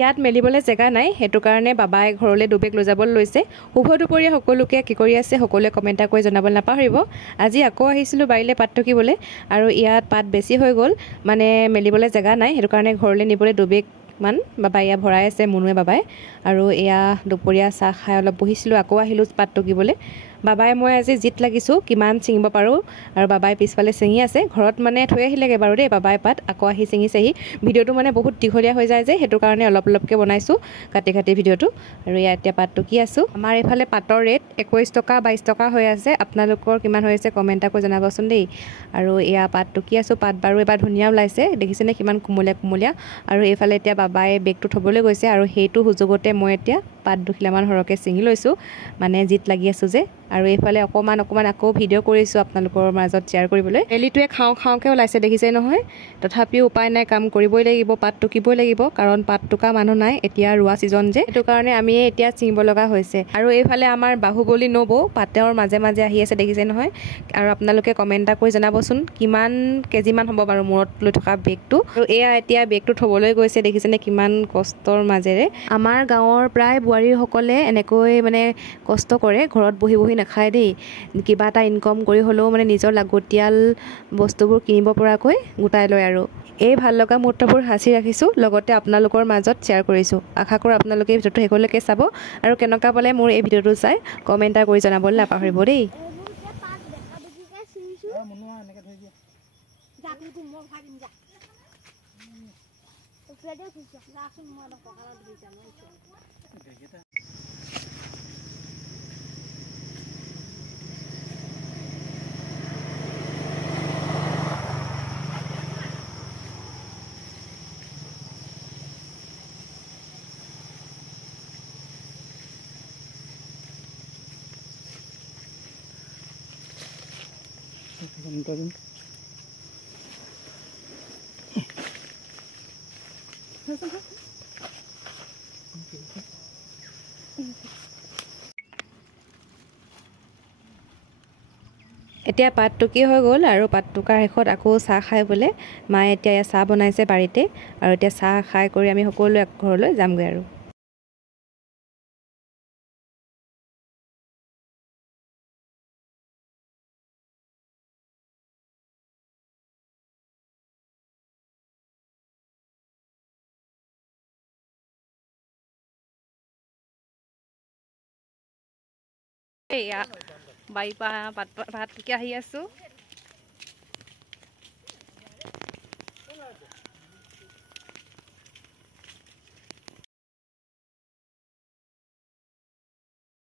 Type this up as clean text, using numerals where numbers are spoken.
ইয়াত মেলিবলৈ জেগা নাই, সেইটো কাৰণে বাবাই ঘৰলৈ দুবেগ লৈ যাবলৈ লৈছে। শুভ দুপৰীয়া সকলোকে, কি কৰি আছে সকলোৱে কমেণ্ট কৰি জনাবলৈ নাপাহৰিব। আজি আকৌ আহিছিলোঁ বাৰীলৈ পাত টুকিবলৈ, আৰু ইয়াত পাত বেছি হৈ গ'ল, মানে মেলিবলৈ জেগা নাই, সেইটো কাৰণে ঘৰলৈ নিবলৈ দুবেগমান বাবাই এয়া ভৰাই আছে, মুনুৱে বাবাই। আৰু এয়া দুপৰীয়া চাহ খাই অলপ বহিছিলোঁ, আকৌ আহিলোঁ পাত টুকিবলৈ। বাবাই মই আজি জিত লাগিছোঁ কিমান ছিঙিব পাৰোঁ, আৰু বাবাই পিছফালে ছিঙি আছে। ঘৰত মানে থৈ আহিলেগৈ বাৰু দেই বাবাই পাত, আকৌ আহি ছিঙিছেহি। ভিডিঅ'টো মানে বহুত দীঘলীয়া হৈ যায় যে, সেইটো কাৰণে অলপ অলপকৈ বনাইছোঁ কাটি কাটি ভিডিঅ'টো। আৰু ইয়াত এতিয়া পাত টুকি আছোঁ। আমাৰ এইফালে পাতৰ ৰেট 21 টকা 22 টকা হৈ আছে। আপোনালোকৰ কিমান হৈ আছে কমেণ্ট কৰি জনাবচোন দেই। আৰু এয়া পাত টুকি আছোঁ, পাত বাৰু এবাৰ ধুনীয়া ওলাইছে, দেখিছেনে কিমান কুমলীয়া কুমলীয়া। আৰু এইফালে এতিয়া বাবাই বেগটো থ'বলৈ গৈছে, আৰু সেইটো সুযোগতে মই এতিয়া পাত দুখিলামান সৰহকৈ ছিঙি লৈছোঁ, মানে জিত লাগি আছোঁ যে। আৰু এইফালে অকণমান আকৌ ভিডিঅ' কৰিছোঁ আপোনালোকৰ মাজত শ্বেয়াৰ কৰিবলৈ। এলিটোৱে খাওঁ খাওঁকৈ ওলাইছে, দেখিছে নহয়। তথাপিও উপায় নাই, কাম কৰিবই লাগিব, পাত টুকিবই লাগিব, কাৰণ পাত টুকা মানুহ নাই, এতিয়া ৰোৱা ছিজন যে, সেইটো কাৰণে আমি এতিয়া ছিঙিব লগা হৈছে। আৰু এইফালে আমাৰ বাহুবলী নবৌ পাতৰ মাজে মাজে আহি আছে, দেখিছে নহয়। আৰু আপোনালোকে কমেণ্ট কৰি জনাবচোন কিমান কেজিমান হ'ব বাৰু মূৰত লৈ থকা বেগটো। আৰু এয়া এতিয়া বেগটো থ'বলৈ গৈছে, দেখিছেনে কিমান কষ্টৰ মাজেৰে। আমাৰ গাঁৱৰ প্ৰায় বোৱাৰীসকলে এনেকৈ মানে কষ্ট কৰে, ঘৰত বহি বহি নাখায় দেই, কিবা এটা ইনকম কৰি হ'লেও মানে নিজৰ লাগতিয়াল বস্তুবোৰ কিনিব পৰাকৈ গোটাই লয়। আৰু এই ভাল লগা মুহূৰ্তবোৰ সাঁচি ৰাখিছোঁ, লগতে আপোনালোকৰ মাজত শ্বেয়াৰ কৰিছোঁ। আশা কৰোঁ আপোনালোকে এই ভিডিঅ'টো শেষলৈকে চাব, আৰু কেনেকুৱা পালে মোৰ এই ভিডিঅ'টো চাই কমেণ্ট কৰি জনাবলৈ নাপাহৰিব দেই। এতিয়া পাত টুকি হৈ গ'ল, আৰু পাত টুকাৰ শেষত আকৌ চাহ খাই বোলে মায়ে এতিয়া চাহ বনাইছে বাৰীতে, আৰু এতিয়া চাহ খাই কৰি আমি সকলোৱে ঘৰলৈ যামগৈ আৰু। এয়া বাৰীৰ পৰা পাত টুকি আহি আছোঁ।